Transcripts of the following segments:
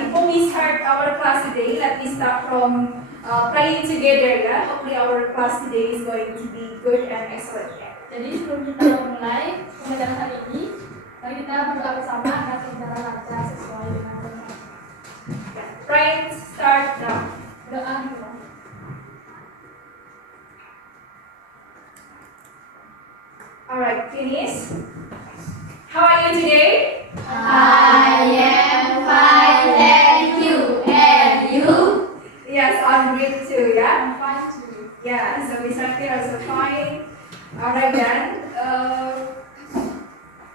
before we start our class today, let me start from praying together ya. Hopefully our class today is going to be good and excellent ya. Jadi sebelum kita mulai pembelajaran hari ini, mari kita berdoa bersama agar berjalan lancar sesuai dengan rencana. Praying start now. Doa. Alright, finish. How are you today? I am fine, thank you. And you? Yes, I'm great too, yeah? I'm fine too. Yeah, so we start here also fine. Alright then.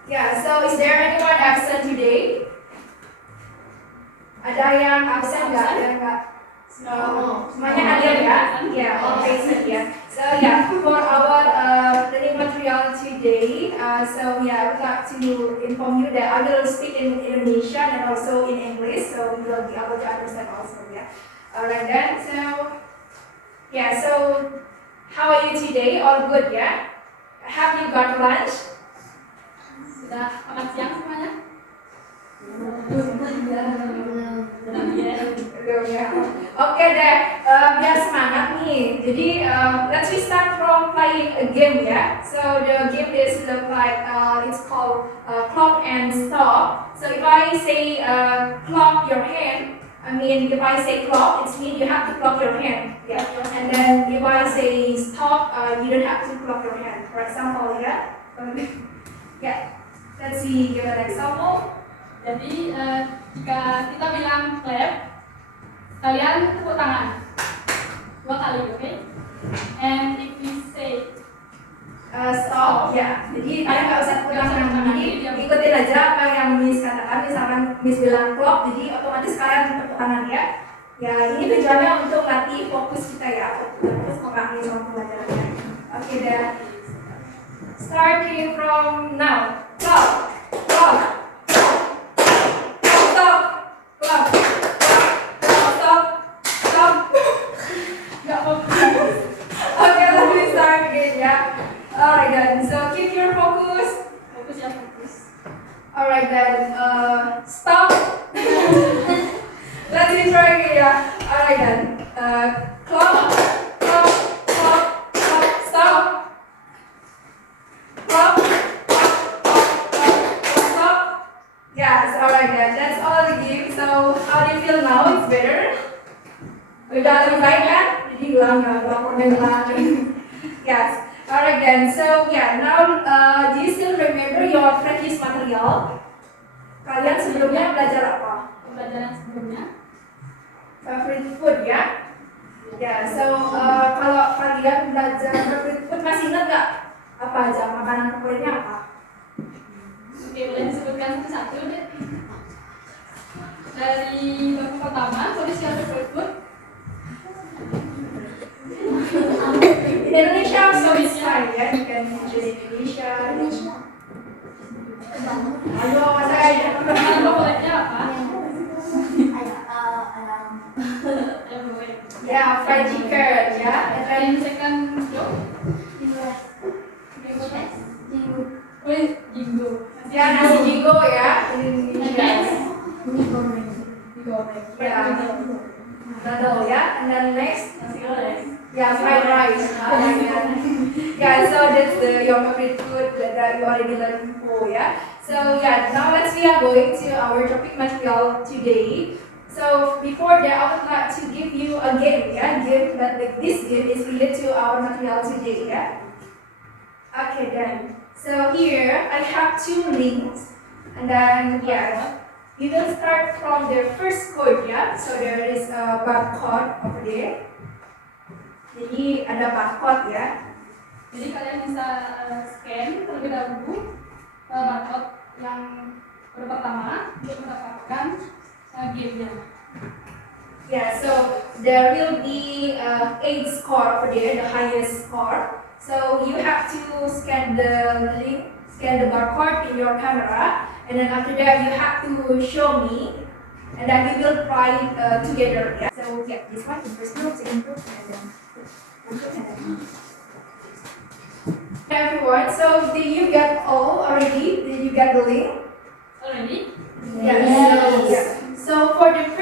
Yeah, so is there anyone absent today? Ada yang absent nggak? Ada nggak? Semuanya hadir ya? Yeah, all present ya. So yeah, for our learning material today, so yeah, I would like to inform you that I will speak in Indonesian and also in English, so you will be able to understand also ya. Alright then, so yeah, so how are you today? All good ya? Have you got lunch? Sudah makan siang semuanya? Oke deh, biar semangat nih. Jadi let's we start from playing a game ya. So the game is look like it's called clock and stop. So if I say clock your hand, I mean if I say clock, it means you have to clock your hand. Yeah. And then if I say stop, you don't have to clock your hand. For example, yeah. Yeah. Let's see, give an example. Jadi jika kita bilang clap, kalian tepuk tangan 2 kali, oke? And if we say Stop, ya. Jadi kalian nggak usah tepuk tangan. Jadi ikutin aja apa yang Miss katakan. Misalkan Miss bilang clock, jadi otomatis kalian tepuk tangan ya. Ya, ini tujuannya untuk latih fokus kita ya, fokus memahami sama pembelajarannya. Oke deh. Starting from now. Clock, clock. Stop, clock, stop, stop. nggak fokus. Okay, let me start again ya. Alright then, so keep your focus. Fokus ya, fokus. Alright then, stop. Let's try again ya. Alright then, clock, clock, clock, clock, stop. Clock, clock, clock, clock, stop. Yes, alright then, that's all the game. So how do you feel now? It's better? Udah lebih baik kan? Jadi hilang ya, lapornya hilang. Yes. Alright then, so yeah, now do you still remember your practice material? Kalian sebelumnya belajar apa? Pembelajaran sebelumnya. Favorite food ya? Ya, so kalau kalian belajar favorite food masih ingat nggak? Apa aja makanan favoritnya apa? Oke, boleh disebutkan satu-satu deh. Dari baku pertama, what is your favorite food? Indonesia so it's fine ya, you can choose Indonesia. Ayo, saya Makanan favoritnya apa? ya fried chicken ya, and then And second job? Wait, jinggo. ya nasi jigo ya, Indonesia. Digoreng. Ya, noodle ya, and then next. Nasi goreng. Yeah, fried rice. Yeah, so that's your favorite food that you already learned before, yeah. So yeah, now we are going to our topic material today. So before that, I would like to give you a game, yeah. This game is related to our material today, yeah. Okay then. So here I have 2 links, and then yeah, we will start from the first code, yeah. So there is a barcode over there. Jadi ada barcode ya. Jadi kalian bisa scan terlebih dahulu barcode yang pertama untuk mendapatkan gamenya. Yeah, so there will be 8 score over there, the highest score. So you have to scan the link, scan the barcode in your camera, and then after that you have to show me, and then we will try it together. Yeah. So yeah, this one is first group, second group, and then everyone, so did you get all already? Did you get the link? Already? Yes. So for the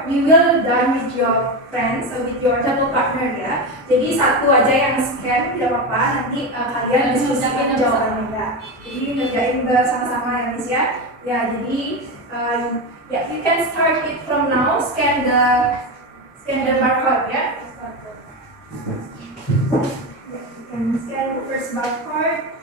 part, we will done with your friends, so with your table partner ya. Jadi satu aja yang scan, tidak apa-apa. Nanti kalian diskusikan jawabannya ya. Jadi ngerjain bersama-sama ya Miss ya. Ya, jadi ya you can start it from now. Scan the barcode ya. You can scan the first barcode.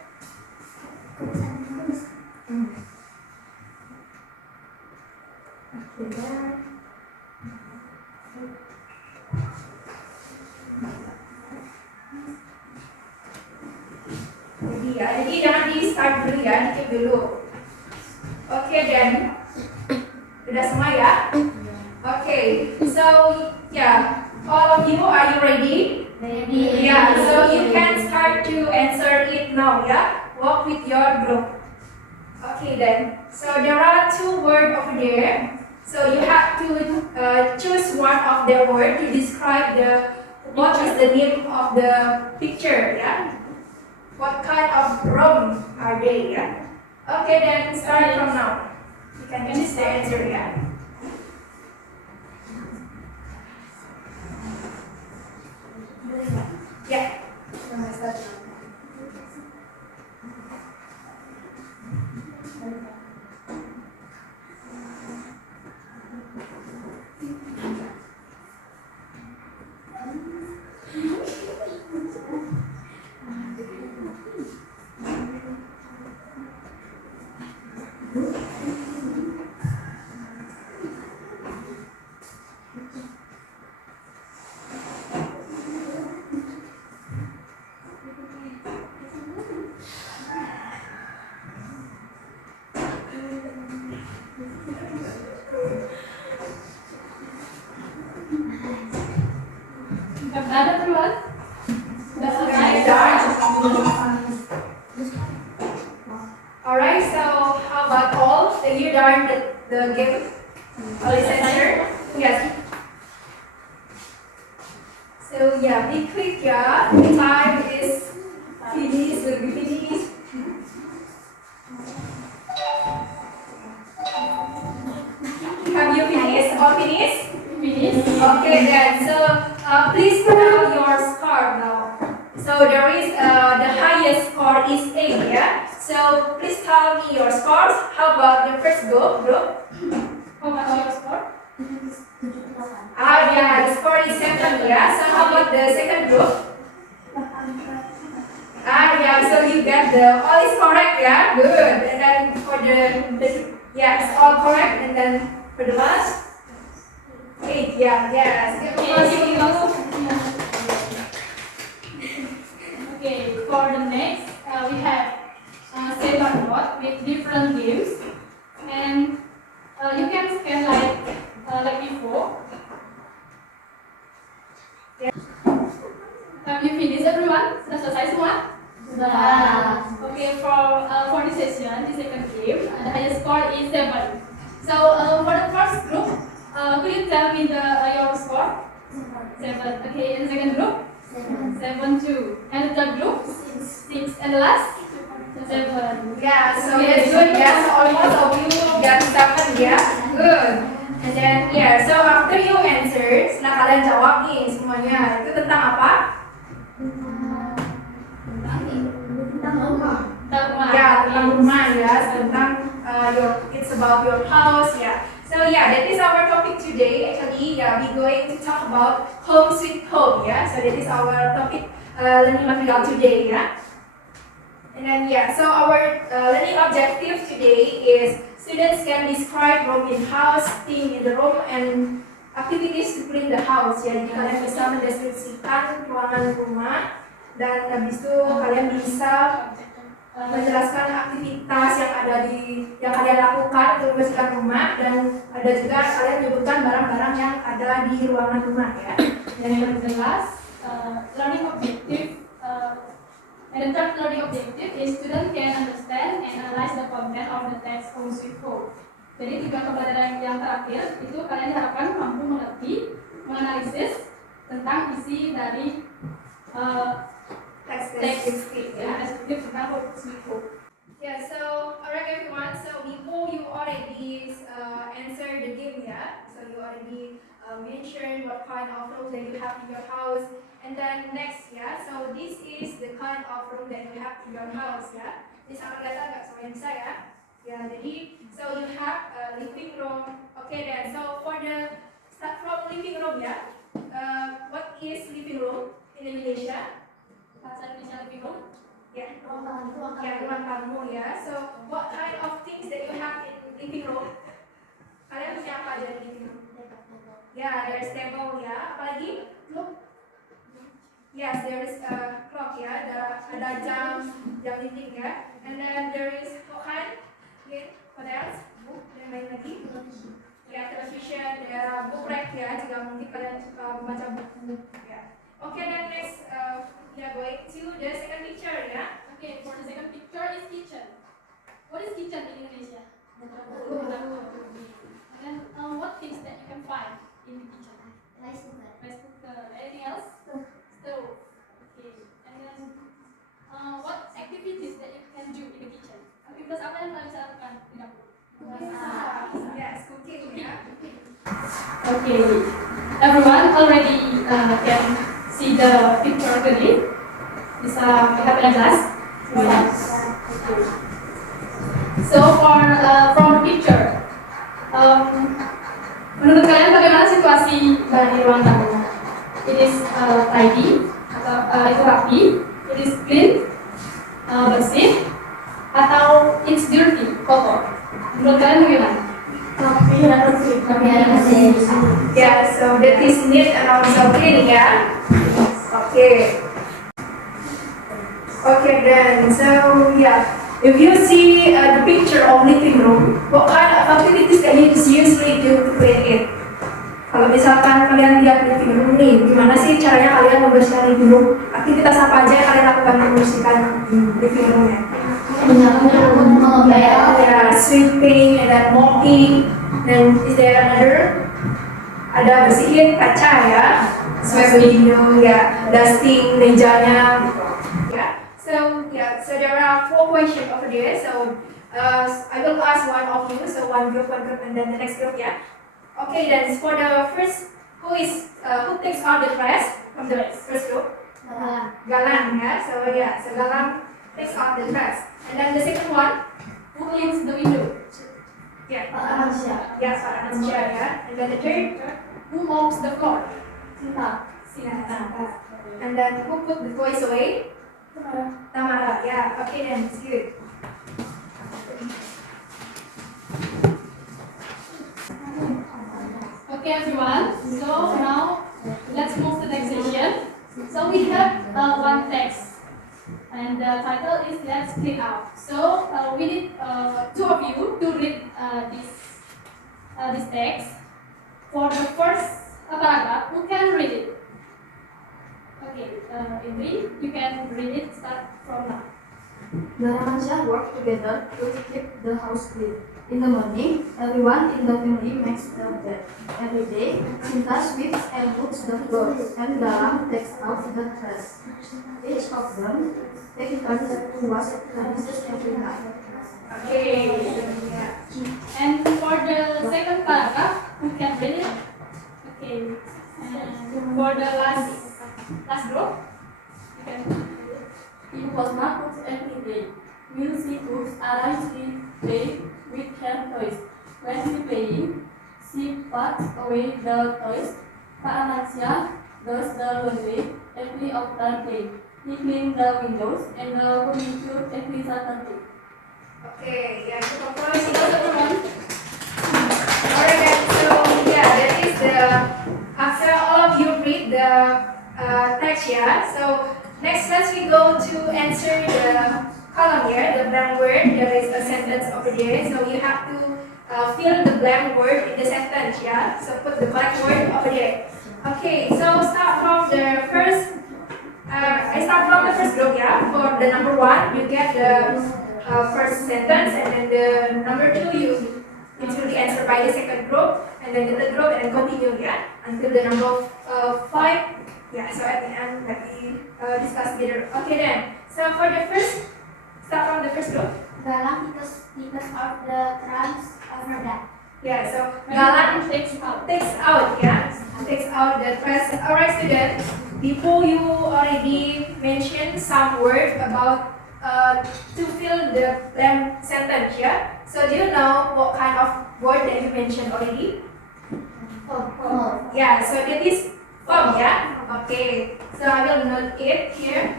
Jadi jangan di start dulu ya, dikit dulu. Oke, Dan. Udah semua ya? Oke, so yeah, all of you, are you ready? Ready. Yeah, so you can start to answer it now ya. Walk with your group. Okay then, so there are two words over there. So you have to choose one of the word to describe what is the name of the picture, yeah? What kind of room are they, yeah? Okay then, start from now. You can choose the answer, yeah? Yeah. Start. Ada teman? Sudah selesai? Alright, so how about all? Did you done the game? All is answered? Yes. So yeah, be quick ya. The time is finished, will be finished. Have you finished? All finished? Finish. Okay then, so please tell your score now. So there is the highest score is 8, yeah? So please tell me your scores. How about the first group? How much your score? Yeah, the score is 7, yeah? So how about the second group? Yeah, so you get all is correct, yeah? Good. And then for yeah, it's all correct. And then for the last? 8, yeah, yes. Okay, for the next, we have 7 board with different games, and you can scan like before. Yeah. Have you finished everyone? Sudah selesai semua? Sudah. Okay, for this session, the second game, the highest score is 7. So for the first group, could you tell me your score? 7. Okay, and the second group? 7 too. And the third group? 6. And the last? 7. Yeah, so that's good. Yes, almost of you got 7, yeah? Good. And then, yeah, so after you answer, nah kalian jawab nih semuanya. Itu tentang apa? Ya, tentang rumah ya, tentang it's about your house ya. So yeah, that is our topic today. Actually, yeah, we going to talk about home sweet home ya. So that is our topic learning material today ya. And then yeah, so our learning objective today is students can describe room in house, thing in the room, and activities to clean the house ya. Jadi kalian bisa mendeskripsikan ruangan rumah dan habis itu kalian bisa menjelaskan aktivitas yang kalian lakukan untuk membersihkan rumah, dan ada juga kalian menyebutkan barang-barang yang ada di ruangan rumah ya. Dan yang jelas, learning objective and the third learning objective is student can understand and analyze the content of the text home sweet home. Jadi tujuan pembelajaran yang terakhir itu kalian diharapkan mampu mengerti, menganalisis tentang isi dari Text deskriptif tentang home sweet home. Yeah, so alright everyone, so before you already answer the game ya, so you already mentioned what kind of room that you have in your house. And then next, yeah, so this is the kind of room that you have in your house, ya. Bisa kelihatan nggak sama yang bisa ya? Ya, jadi so you have a living room. Okay then, so for the start from living room ya. What is living room in Indonesia? Bahasa Indonesia living room. Ya, ruang tamu ya. So what kind of things that you have in living room? Kalian punya apa aja di living room? Ya, there's table ya. Apalagi? Yes, there is a clock ya. Ada jam dinding ya. And then there is what else? Book dan lain lagi. Ya, television, ada book rack ya. Jika mungkin kalian suka membaca buku ya. Okay, then next we are going to the second picture ya. Okay, for the second picture is kitchen. What is kitchen in Indonesia? And then what things that you can find in the kitchen? Rice cooker. Rice cooker. Anything else? Stove. Okay. And then what activities that you can do in the kitchen? Aktivitas apa yang kalian bisa lakukan di dapur? Yes, cooking ya. Okay. Everyone already can see the picture already. Bisa lihat dengan jelas? Yes. Okay. So from the picture, menurut kalian bagaimana situasi di ruang tamu? It is tidy atau itu rapi? It is clean, bersih, atau it's dirty, kotor? Menurut kalian bagaimana? Yeah, so that is neat and also clean ya. Okay. Okay then, so yeah, if you see the picture of living room, what kind of activities that you usually do to clean it? Kalau misalkan kalian lihat living room nih, gimana sih caranya kalian membersihkan living room? Aktivitas apa aja yang kalian lakukan membersihkan living roomnya? Yeah, sweeping and then mopping. Then is there another? Ada bersihin kaca ya, swipe window ya, dusting mejanya gitu. So there are 4 questions over there. So I will ask one of you. So one group, and then the next group ya. Okay, then for the first, who takes out the trash from the first group? Galang ya. So Galang takes out the trash. And then the second one, Who cleans the window? yeah, Pak Manusia ya. And then the third, Who mops the floor? Sinta. And then who put the toys away? Tamara. Yeah. Okay then, it's good. Okay, everyone. So now let's move to the next session. So we have one text, and the title is "Let's Clean Out." So we need 2 of you to read this text. For the first paragraph, who can read it? Okay, Indri, you can read it. Start from now. The Ramansyah work together to keep the house clean. In the morning, everyone in the family makes the bed. Every day, Sinta sweeps and mops the floor, and Galang takes out the trash. Each of them takes turns to wash the dishes every night. Okay. Yeah. And for the second paragraph, who can read it? Okay. And for the last group, you can read it. He was not cooked every day. Will she cooks arrives in play with her toys. When he playing, she puts away the toys. Pak Amansya does the laundry every after day. He cleans the windows and the furniture every Saturday. Okay. Yeah. So everyone. Alright guys. So yeah, that is the after all of you read the text yeah. So next let's we go to answer the column here, the blank word. There is a sentence over there, so you have to fill the blank word in the sentence, yeah? So put the blank word over there. Okay, so start from the first, I start from the first group, yeah? For the number 1, you get the first sentence, and then the number 2, it will be answered by the second group, and then the third group, and then continue, yeah? Until the number 5, yeah, so at the end, let me discuss together. Okay then, so for the first, start from the first group. Galang takes out the trunks of her bed. Yeah, so When Galang it takes out. takes out, yeah, takes out the trash. Alright, students. Before you already mentioned some words about to fill the blank sentence, yeah. So do you know what kind of word that you mentioned already? Yeah, so that is verb, yeah. Okay, so I will note it here.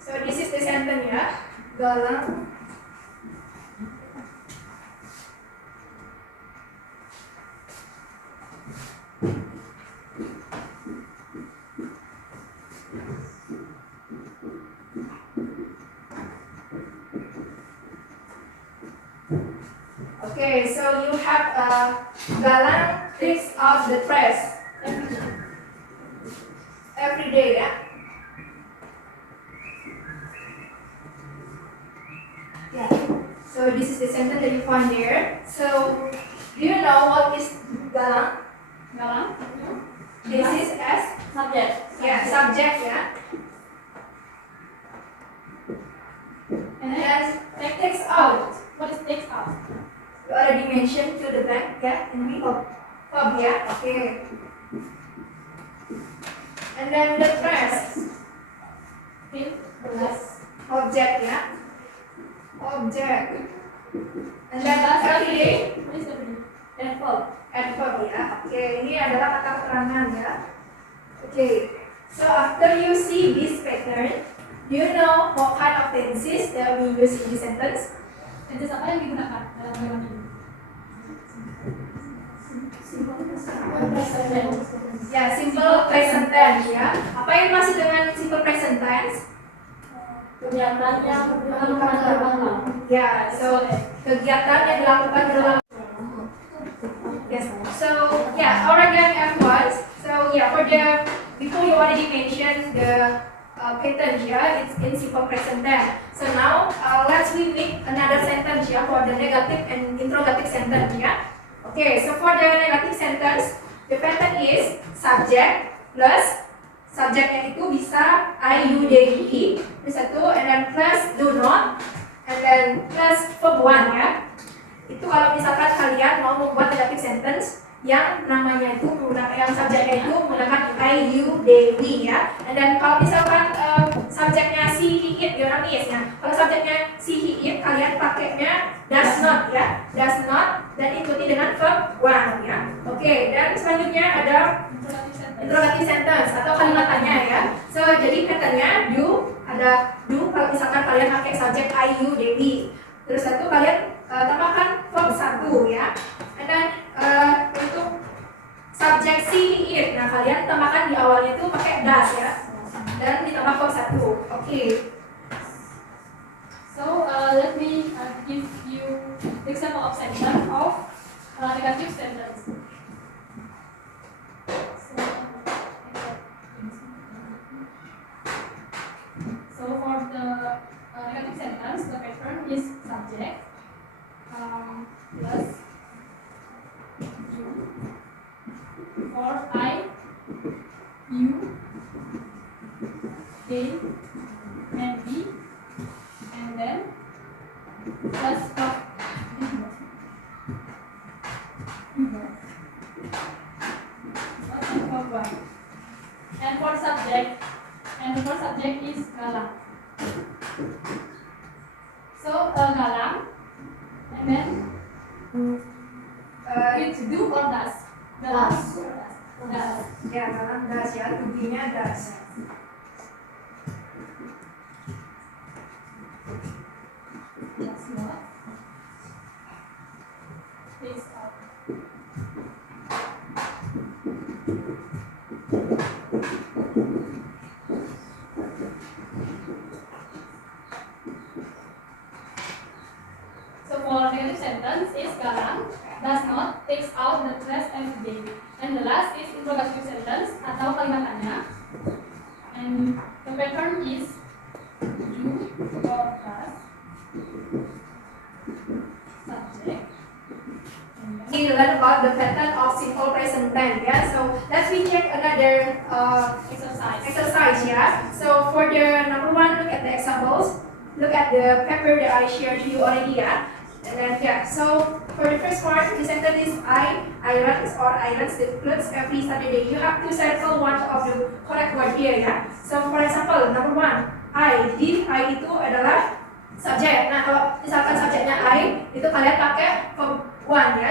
So this is the sentence, yeah. Galang Okay, so you have Galang takes out the trash every day, yeah? Yeah. So this is the sentence that you find there. So do you know what is Galang? Galang. This is as Subject. subject, yeah? And And then then takes out. what is takes out? You already mentioned to the blank, yeah? And we verb, yeah? Okay. And then the trash. Fill the last. Object, yeah? Object. And then Last every day, What is every day? Adverb. adverb, ya. Oke, ini adalah kata keterangan, ya. Oke. So after you see this pattern, do you know what kind of tenses that we use in this sentence? Tenses apa yang digunakan dalam kalimat ini? Ya, simple present tense, ya. Apa yang masih dengan simple present tense? Kegiatan yang dilakukan berulang. Ya, so kegiatan yang dilakukan berulang. Yes. So yeah, alright then everyone. So yeah, for the before you already mentioned the pattern here, it's in simple present tense. So now let's we make another sentence here for the negative and interrogative sentence here. Okay, so for the negative sentence, the pattern is subject plus subjeknya itu bisa I, you, they, he, itu satu, and then plus do not, and then plus verb one ya. Itu kalau misalkan kalian mau membuat negative sentence yang namanya itu menggunakan yang subjeknya itu menggunakan I, you, they, we ya. And then kalau misalkan subjeknya si, he, it, dia is ya. Kalau subjeknya si, he, it, kalian pakainya does not ya, does not dan ikuti dengan verb one ya. Oke, dan selanjutnya ada interrogative sentence atau kalimat tanya ya. So jadi katanya do, ada do kalau misalkan kalian pakai subjek I, you, they, we. Terus satu kalian tambahkan verb satu ya. And then untuk subjek si, he, it, nah kalian tambahkan di awalnya itu pakai does ya. Dan ditambah verb satu. Oke. So let me give you example of sentence of negative sentence. So for the negative sentence, the pattern is subject plus you. For I, you, they, and we, and then plus verb. And for subject, and for subject is galang. So galang, and then it's do or does. Galang. Does. Ya, dalam does ya, tubinya does. Does not. Takes out. So for negative sentence is galang, does not, takes out the trash every day. And the last is interrogative sentence atau kalimat tanya. And the pattern is do or does. Subject. We learn about the pattern of simple present tense ya. So let's we check another Exercise. exercise ya. So for the number one, look at the examples. look at the paper that I shared to you already, yeah. And then yeah, so for the first part, the sentence is islands that clothes every Saturday. You have to circle one of the correct word here, ya. So for example, number one, I. Jadi I itu adalah subjek. Nah kalau misalkan subjeknya I, itu kalian pakai verb one ya.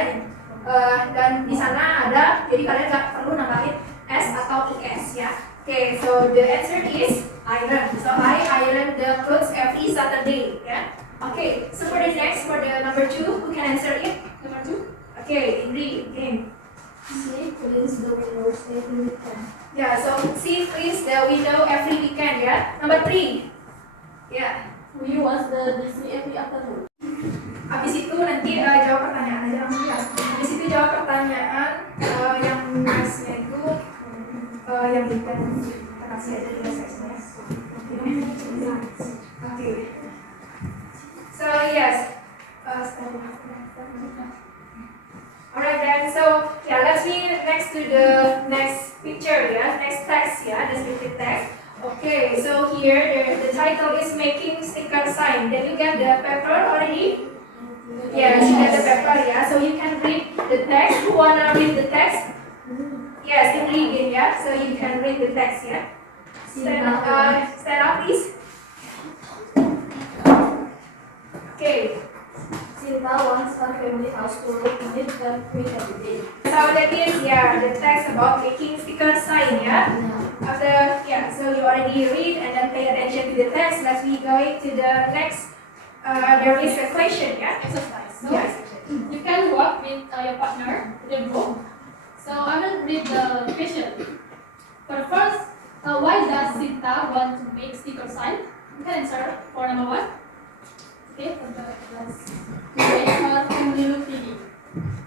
Dan di sana ada, jadi kalian nggak perlu nambahin s atau es ya. Okay, so the answer is iron. So I iron the clothes every Saturday ya. Okay, so for the next, for the number two, who can answer it? Number two. Okay, Indri, again. She cleans the windows every weekend. Yeah, so she cleans the window every weekend ya. Number three. Yeah. We wash the DC every afternoon. Habis itu nanti jawab pertanyaan aja langsung ya. Habis itu jawab pertanyaan yang nextnya itu yang bukan kita kasih aja di sexnya. Oke. So yes. Alright then. So yeah, let's be next to the next picture ya, next text ya, descriptive text. Okay, so here the title is making sticker sign. Then you get the paper already. Yes, you get the paper, yeah. So you can read the text. Who wanna read the text? Yes, in reading, yeah. So you can read the text, yeah. Stand up, please. Okay. Sinta wants her family house to look neat and clean every day. So that is, yeah, the text about making sticker sign, yeah. After, yeah, so you already read and then pay attention to the text. Let's be going to the next. There is a question, yeah. Exercise. So Yes. you can work with your partner in the group. So I will read the question. For the first, why does Sinta want to make sticker sign? You can answer for number one. Okay, for the class. To make her family look pretty.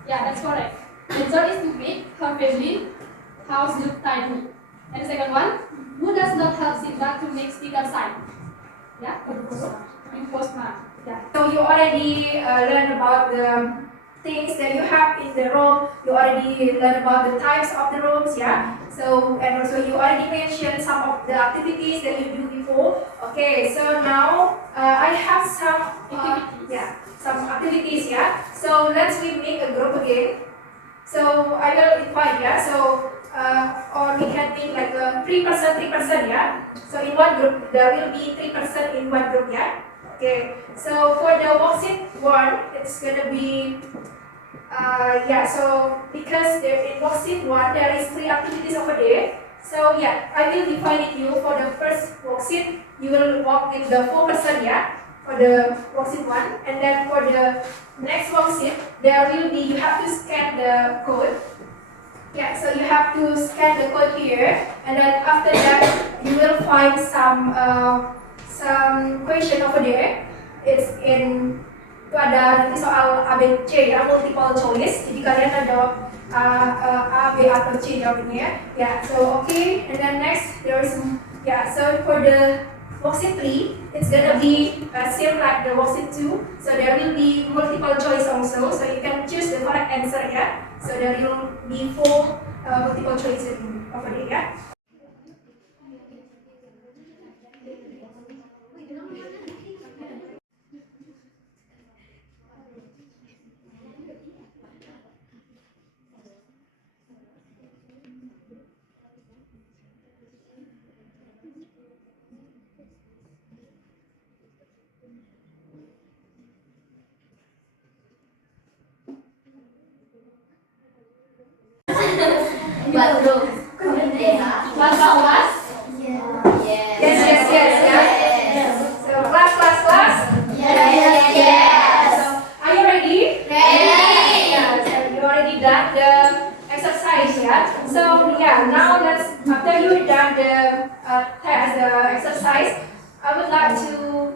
Yeah, that's correct. The answer is to make her family house look tidy. And the second one, who does not help Sinta to make sticker sign? Yeah, postman. Yeah. So you already learned about the things that you have in the room. You already learned about the types of the rooms, yeah. So and also you already mentioned some of the activities that you do before. Okay, so now I have some Activities. yeah, some activities, yeah. So let's we make a group again. So I will invite, yeah. So or we can make like a 3%, yeah. So in one group there will be 3% in one group, yeah. Okay, so for the worksheet one, it's gonna be, yeah, so because there in worksheet one, there is 3 activities over there. So yeah, I will define it you for the first worksheet, you will work with the 4%, yeah, for the worksheet one. And then for the next worksheet, there will be, you have to scan the code. Yeah, so you have to scan the code here. And then after that, you will find some question over there. It's in, itu ada nanti soal A, B, C ya, multiple choice. Jadi kalian ada jawab A, B atau C jawabnya ya. So okay, and then next there is so for the worksheet 3, it's gonna be same like the worksheet 2. So there will be multiple choice also. So you can choose the correct answer ya. So there will be 4 multiple choice over there ya. Bathroom. Class. Yes. So class. Yes. So are you ready? Yeah, so you already done the exercise, yeah. So yeah, now after you done the test, the exercise, I would like to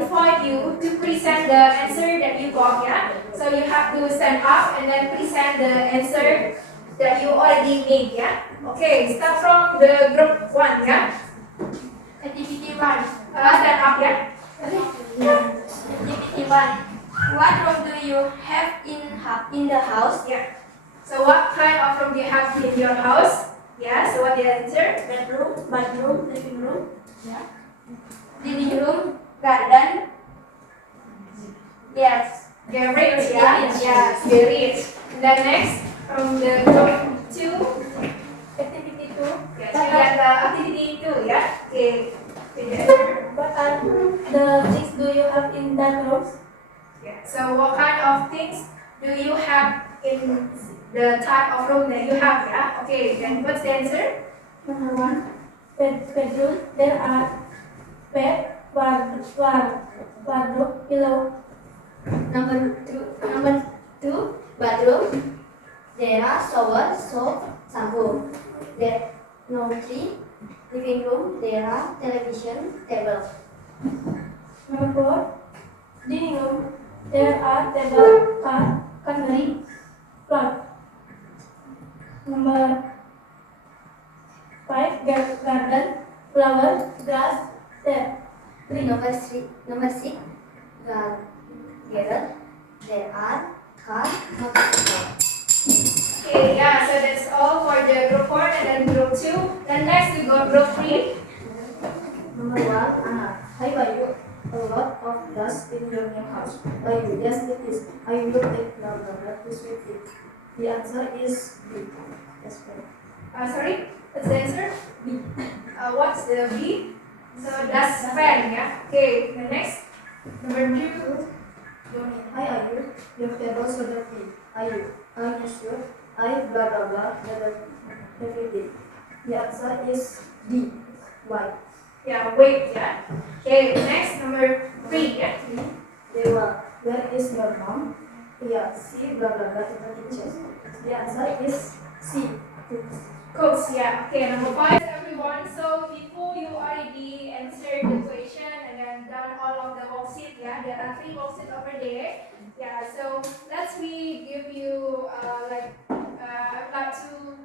invite you to present the answer that you got, yeah. So you have to stand up and then present the answer that you already made, yeah. Okay, start from the group 1, yeah. Activity 1. Stand up, yeah. Activity 1. What room do you have in the house? Yeah. So what kind of room do you have in your house? Yeah, so what the answer? Bedroom, bathroom, living room. Living room, garden. Yes. Garage, yeah? Yes, garage. And then next, from the group 2. Activity 2. Yeah, so we have the activity 2, yeah? Okay. What are the things do you have in that room? Yeah. So what kind of things do you have in the type of room that you have, yeah? Okay, then what's the answer? Number 1. Bedroom. There are bed, wardrobe, pillow. Number two, bathroom. There are shower, soap, shampoo. There no three. Living room. There are television, table. Number 4. Dining room. There are table, cutlery, cloth. Number 5. Garden, flower, grass, step. Number six, garage. There are cars, motorcycle. Okay, yeah, so that's all for the group 4 and then group 2. Then next we go group 3. Number one, Anna. Hi, Bayu. A lot of dust in your new house. Bayu, yes, it is. I will take blah blah blah to sweep it. The answer is B. That's right. Sorry, what's the answer? B. What's the B? So that's fan, yeah? Okay, the next. Number 2. Johnny, hi, Ayu. Your table so dirty. Ayu, are you sure? I blah blah blah every day. The answer is D. Why? Yeah, wait, yeah? Okay, next, number 3, yeah? Dewa, where is your mom? Yeah, C blah blah blah in the kitchen. The answer is C. Cooks, yeah. Okay, number 5, everyone. So before you already answered the question and then done all of the worksheet, yeah, there are 3 worksheets over there. Yeah, so let's we give you I'd like to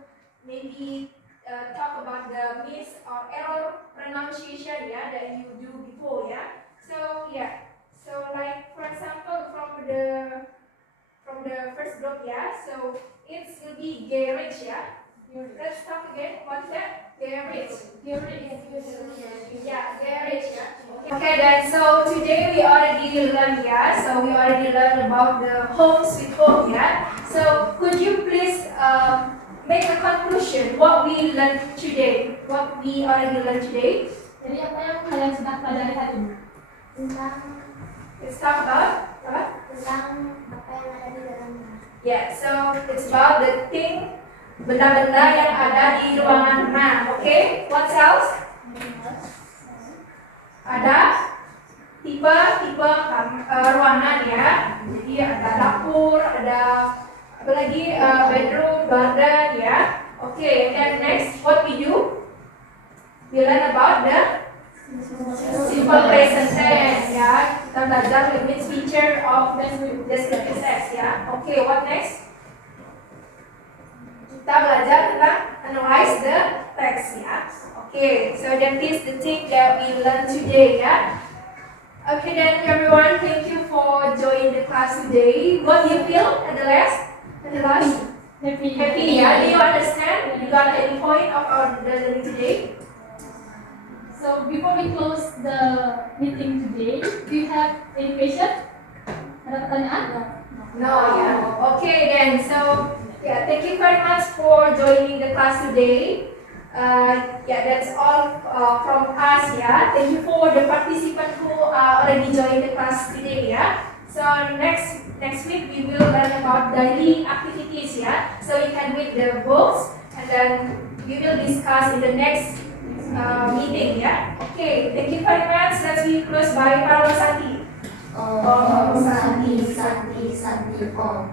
maybe talk about the miss or error pronunciation, yeah, that you do before, yeah. So yeah, so like for example from the first group, yeah. So it will be garage, yeah. Let's talk again. What's that? Garage. Yeah, garage. Yeah. Okay, then so today we already learned, yeah. So we already learned about the home sweet home, yeah. So could you please make a conclusion what we learned today? What we already learned today? Jadi apa yang kalian sedang pelajari hari ini? Let's talk about what? Tentang apa yang ada di dalamnya. Yeah. So it's about the thing. Benda-benda yang ada di ruangan renang. Okay, what else? Ada tipe ruangan, ya. Jadi ada dapur, ada apa lagi, bedroom, garden, ya. Okay, and then next what we do? We learn about the simple present tense, ya. Kita belajar language feature of descriptive text, ya. Okay, what next? Kita belajar tentang analyze the text, ya. Okay, so that is the thing that we learned today, ya. Okay then everyone, thank you for joining the class today. What do you feel at the last? Happy. Happy, yeah? Do you understand? You got any point of our learning today? So before we close the meeting today, do you have any question? Ada pertanyaan? No, yeah. Okay then, so yeah, thank you very much for joining the class today. Yeah, that's all from us, yeah. Thank you for the participants who already joined the class today, yeah. So next week we will learn about daily activities, yeah. So you can read the books and then we will discuss in the next meeting, yeah. Okay, thank you very much. Let's be closed by Parwa Santi. Om Santi Santi Santi Om.